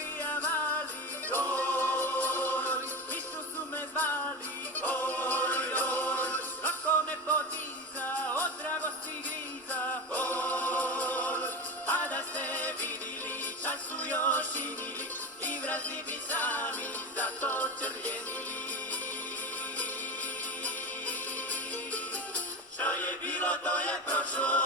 zabija mali gol, Išu su me zvali, oj, oj, svako me potiza, od dragosti griza, oj, a da ste vidili, čak su još i mili, i vrazi bi sami za to črvjenili. Šta je bilo, to je prošlo,